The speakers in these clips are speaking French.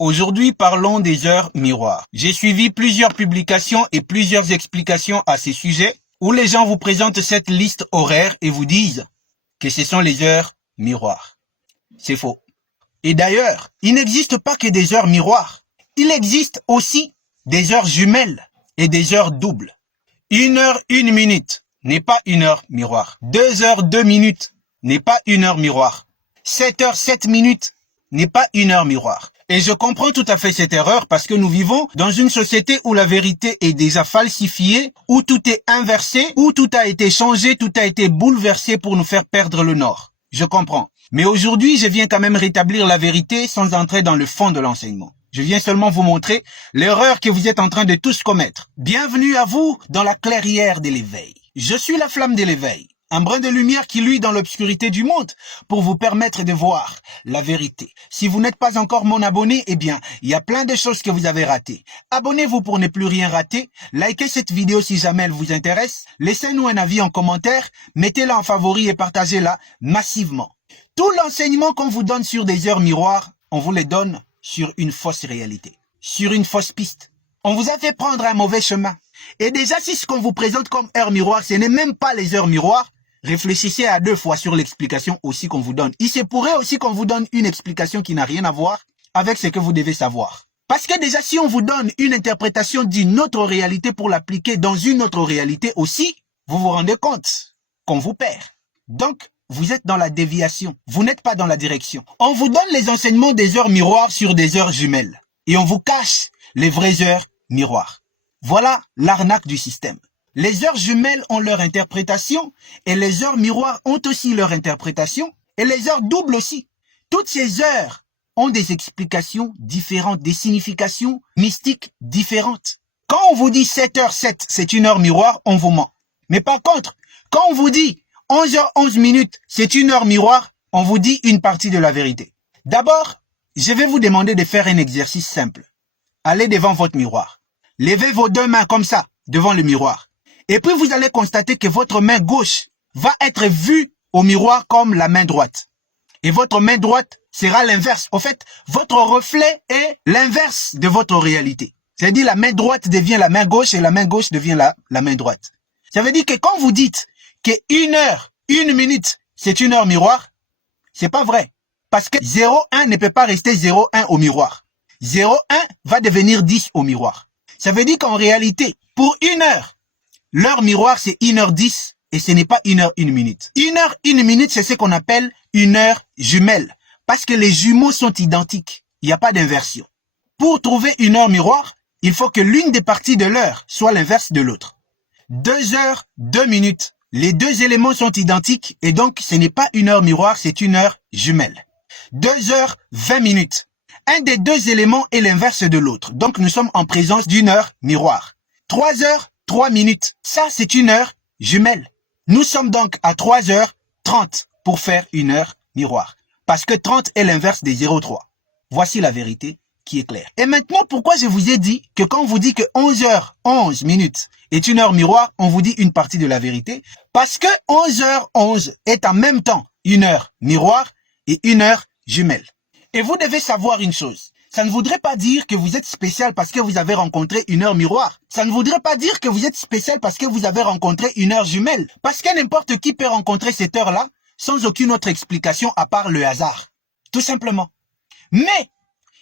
Aujourd'hui, parlons des heures miroirs. J'ai suivi plusieurs publications et plusieurs explications à ces sujets où les gens vous présentent cette liste horaire et vous disent que ce sont les heures miroirs. C'est faux. Et d'ailleurs, il n'existe pas que des heures miroirs. Il existe aussi des heures jumelles et des heures doubles. 1 heure, 1 minute n'est pas 1 heure miroir. 2 heures, 2 minutes n'est pas 1 heure miroir. 7 heures, 7 minutes n'est pas 1 heure miroir. Et je comprends tout à fait cette erreur parce que nous vivons dans une société où la vérité est déjà falsifiée, où tout est inversé, où tout a été changé, tout a été bouleversé pour nous faire perdre le nord. Je comprends. Mais aujourd'hui, je viens quand même rétablir la vérité sans entrer dans le fond de l'enseignement. Je viens seulement vous montrer l'erreur que vous êtes en train de tous commettre. Bienvenue à vous dans la clairière de l'éveil. Je suis la flamme de l'éveil. Un brin de lumière qui luit dans l'obscurité du monde pour vous permettre de voir la vérité. Si vous n'êtes pas encore mon abonné, eh bien, il y a plein de choses que vous avez ratées. Abonnez-vous pour ne plus rien rater. Likez cette vidéo si jamais elle vous intéresse. Laissez-nous un avis en commentaire. Mettez-la en favori et partagez-la massivement. Tout l'enseignement qu'on vous donne sur des heures miroirs, on vous les donne sur une fausse réalité, sur une fausse piste. On vous a fait prendre un mauvais chemin. Et déjà, si ce qu'on vous présente comme heures miroirs, ce n'est même pas les heures miroirs, réfléchissez à 2 fois sur l'explication aussi qu'on vous donne. Il se pourrait aussi qu'on vous donne une explication qui n'a rien à voir avec ce que vous devez savoir. Parce que déjà, si on vous donne une interprétation d'une autre réalité pour l'appliquer dans une autre réalité aussi, vous vous rendez compte qu'on vous perd. Donc, vous êtes dans la déviation. Vous n'êtes pas dans la direction. On vous donne les enseignements des heures miroirs sur des heures jumelles. Et on vous cache les vraies heures miroirs. Voilà l'arnaque du système. Les heures jumelles ont leur interprétation et les heures miroirs ont aussi leur interprétation et les heures doubles aussi. Toutes ces heures ont des explications différentes, des significations mystiques différentes. Quand on vous dit 7h07, c'est une heure miroir, on vous ment. Mais par contre, quand on vous dit 11h11, c'est une heure miroir, on vous dit une partie de la vérité. D'abord, je vais vous demander de faire un exercice simple. Allez devant votre miroir. Levez vos 2 mains comme ça, devant le miroir. Et puis vous allez constater que votre main gauche va être vue au miroir comme la main droite. Et votre main droite sera l'inverse. En fait, votre reflet est l'inverse de votre réalité. C'est-à-dire la main droite devient la main gauche et la main gauche devient la main droite. Ça veut dire que quand vous dites que 1 heure, 1 minute, c'est une heure miroir, c'est pas vrai. Parce que 0,1 ne peut pas rester 0,1 au miroir. 0,1 va devenir 10 au miroir. Ça veut dire qu'en réalité, pour 1 heure, l'heure miroir, c'est 1h10 et ce n'est pas 1 heure, 1 minute. 1 heure, 1 minute, c'est ce qu'on appelle une heure jumelle. Parce que les jumeaux sont identiques. Il n'y a pas d'inversion. Pour trouver une heure miroir, il faut que l'une des parties de l'heure soit l'inverse de l'autre. 2 heures, 2 minutes. Les 2 éléments sont identiques et donc ce n'est pas une heure miroir, c'est une heure jumelle. 2 heures, 20 minutes. Un des 2 éléments est l'inverse de l'autre. Donc nous sommes en présence d'une heure miroir. 3 heures, 3 minutes. Ça, c'est une heure jumelle. Nous sommes donc à 3h30 pour faire une heure miroir. Parce que 30 est l'inverse des 0,3. Voici la vérité qui est claire. Et maintenant, pourquoi je vous ai dit que quand on vous dit que 11h11 est une heure miroir, on vous dit une partie de la vérité? Parce que 11h11 est en même temps une heure miroir et une heure jumelle. Et vous devez savoir une chose. Ça ne voudrait pas dire que vous êtes spécial parce que vous avez rencontré une heure miroir. Ça ne voudrait pas dire que vous êtes spécial parce que vous avez rencontré une heure jumelle. Parce que n'importe qui peut rencontrer cette heure-là sans aucune autre explication à part le hasard. Tout simplement. Mais,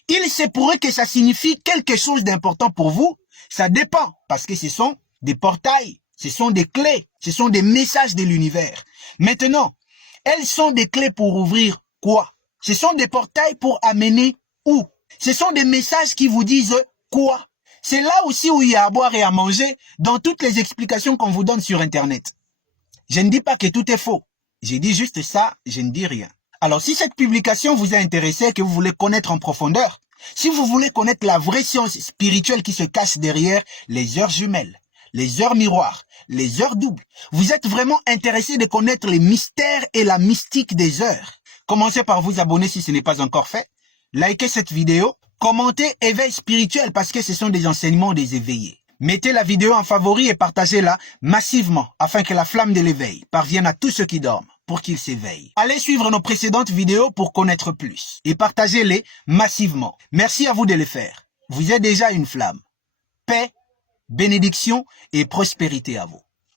il se pourrait que ça signifie quelque chose d'important pour vous. Ça dépend. Parce que ce sont des portails. Ce sont des clés. Ce sont des messages de l'univers. Maintenant, elles sont des clés pour ouvrir quoi? Ce sont des portails pour amener où? Ce sont des messages qui vous disent quoi? C'est là aussi où il y a à boire et à manger dans toutes les explications qu'on vous donne sur Internet. Je ne dis pas que tout est faux. J'ai dit juste ça, je ne dis rien. Alors si cette publication vous a intéressé, que vous voulez connaître en profondeur, si vous voulez connaître la vraie science spirituelle qui se cache derrière les heures jumelles, les heures miroirs, les heures doubles, vous êtes vraiment intéressé de connaître les mystères et la mystique des heures, commencez par vous abonner si ce n'est pas encore fait. Likez cette vidéo, commentez éveil spirituel parce que ce sont des enseignements des éveillés. Mettez la vidéo en favori et partagez-la massivement afin que la flamme de l'éveil parvienne à tous ceux qui dorment. pour qu'ils s'éveillent. Allez suivre nos précédentes vidéos pour connaître plus et partagez-les massivement. Merci à vous de le faire. Vous êtes déjà une flamme. Paix, bénédiction et prospérité à vous.